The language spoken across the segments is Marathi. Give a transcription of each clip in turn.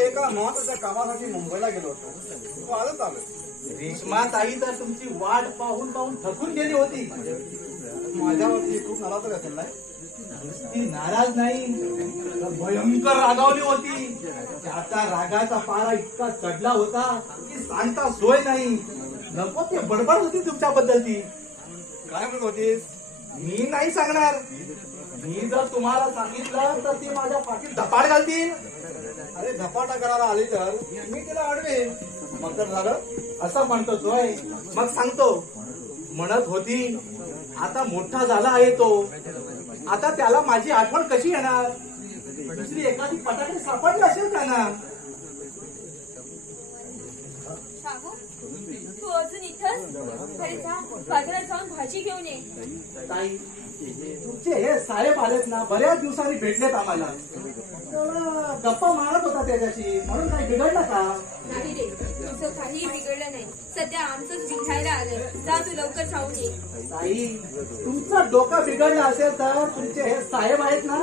एका महत्वाच्या कामासाठी मुंबईला गेलो होतो. तो आजच आलो. रेश्मा ताई तर तुमची वाट पाहून पाहून थकून गेली होती. माझ्यावरती खूप नाराज असेल नाही? ती नाराज नाही, तर भयंकर रागावली होती. त्याचा रागाचा पारा इतका चढला होता की सांगता सोय नाही. नको ते बडबड होती तुमच्याबद्दल ती. काय म्हणत होतीस? मी नाही सांगणार. मी जर तुम्हाला सांगितलं तर ती माझ्या पाठीत धपाड घालतील. अरे झपाटा करायला आली तर मी तिला अडवेन. मग तर झालं. असं म्हणतो सोय. मग सांगतो. म्हणत होती आता मोठा झाला आहे तो, आता त्याला माझी आठवण कशी येणार. दुसरी एखादी पटाके सापडली असेल त्यांना. तू अजून इथंच? घरी जा, बाजारात जाऊन भाजी घेऊन ये. ताई तुमचे हे साहेब आलेत ना, बऱ्याच दिवसांनी भेटलेत आम्हाला. तेवढा गप्पा मारत होता त्याच्याशी, म्हणून काही बिघडलं का? नाही रे, तुझं काहीही बिघडलं नाही. सध्या आमचंच बिघायला आलं. जा तू लवकर जाऊन ये. ताई तुमचं डोकं बिघडलं असेल तर तुमचे हे साहेब आहेत ना,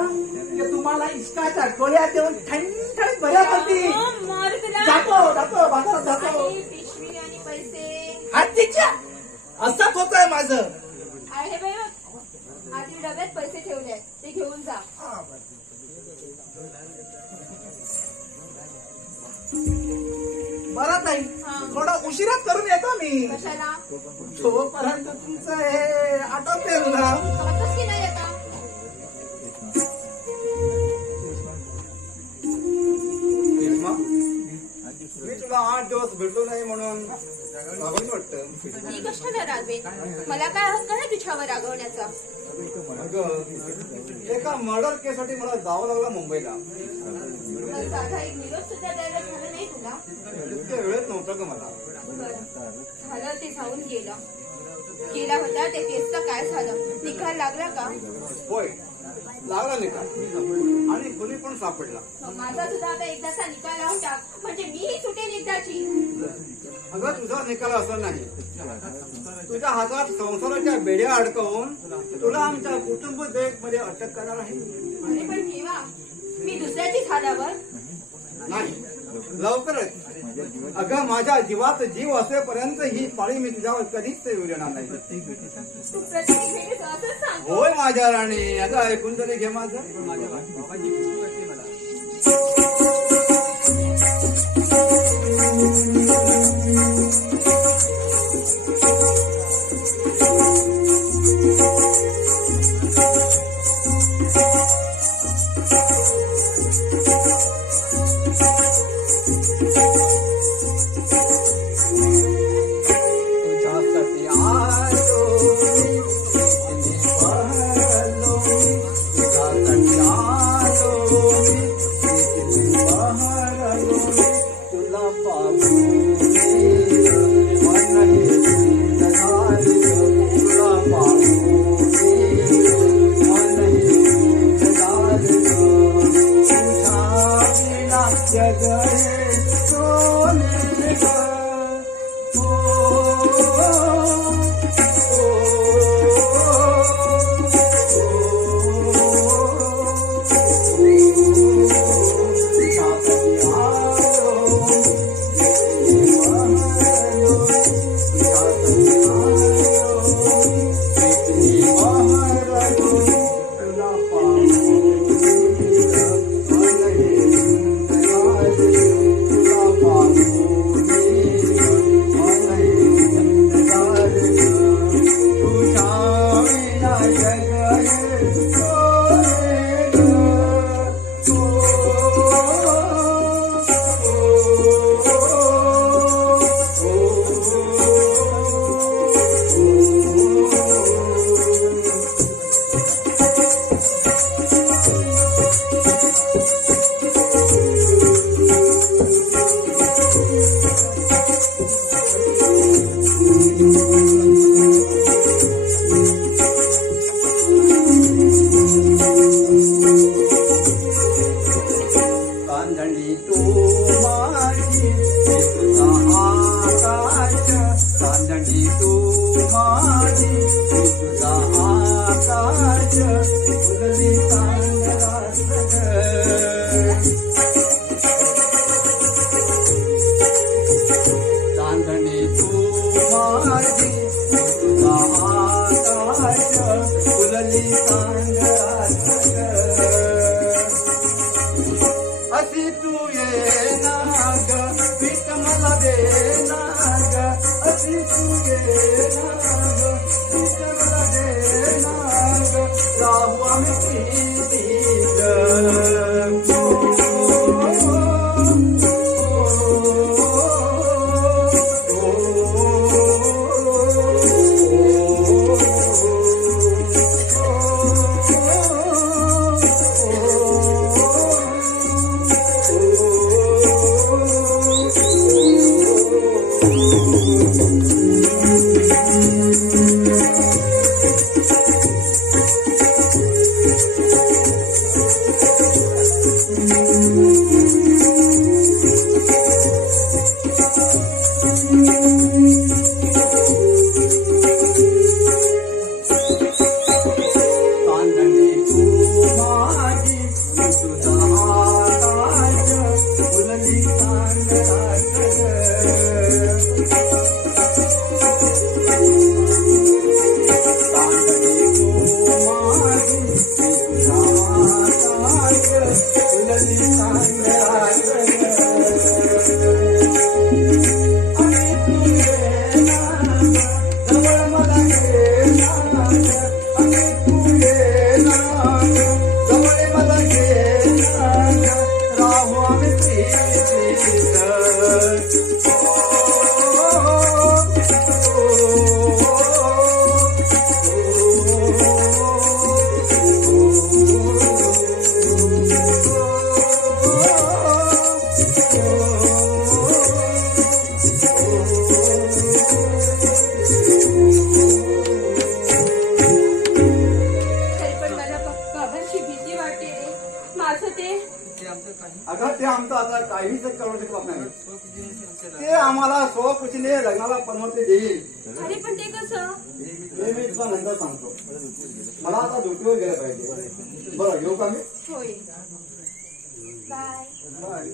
ते तुम्हाला इश्काच्या गोळ्या देऊन ठणठणीत बऱ्या करतील. मार तुला. जातो बाजारात जातो. आणि पिशवी आणि पैसे हत्तीच्या असंच होतंय माझं. आहे बाई. आधी डब्यात पैसे ठेवले, ते घेऊन जा. बरं ताई, थोडा उशिराच करून येतो मी. कशाला? तोपर्यंत तुमचं हे आटोपते ना. वापस की नाही येता? मी तुला 8 दिवस भेटलो नाही म्हणून रागवली वाटतं. मी कशाला रागवेन? मला काय हक्क नाही तुझ्यावर रागवण्याचा. अगं एका मर्डर केससाठी मला जावं लागलं मुंबईला. मग साधा एक निरोप सुद्धा द्यायला झालं नाही तुला? इतक्या वेळेत नव्हतं ग मला. बरं झालं, ते जाऊन गेला होता. ते केसचं काय झालं? निकाल लागला का? होय, लागला निकाल आणि कुणी पण सापडला. माझा सुद्धा आता एकदाचा निकाल लावून टाक, म्हणजे मीही सुटेल एकदाची. अगं तुझा निकाल असं नाही. तुझ्या हातात संसाराच्या बेड्या अडकवून तुला आमच्या कुटुंब मध्ये अटक करणार आहे. अरे पण केव्हा? मी दुसऱ्याची झाल्यावर? नाही, लवकरच. अगं माझ्या जीवात जीव असेपर्यंत ही पाळी मी तुझ्यावर कधीच येऊ देणार नाही. तू प्रत्येक वेळेस असंच सांगतो. होय माझ्या राणी. अगं ऐकून तरी घे माझं. ना ग पीठ मला दे ना ग अति तू ये ना ग पीठ मला दे ना ग राहू आम्ही प्रीतीत अगं ते आमचं आता काहीच करू शकत नाही ते आम्हाला स्वखुशीने लग्नाला परमती देईल अरे पण ते कसं हे मी तुला नंतर सांगतो मला आता ड्युटीवर गेलं पाहिजे बरं येऊ का मी होय बाय बाय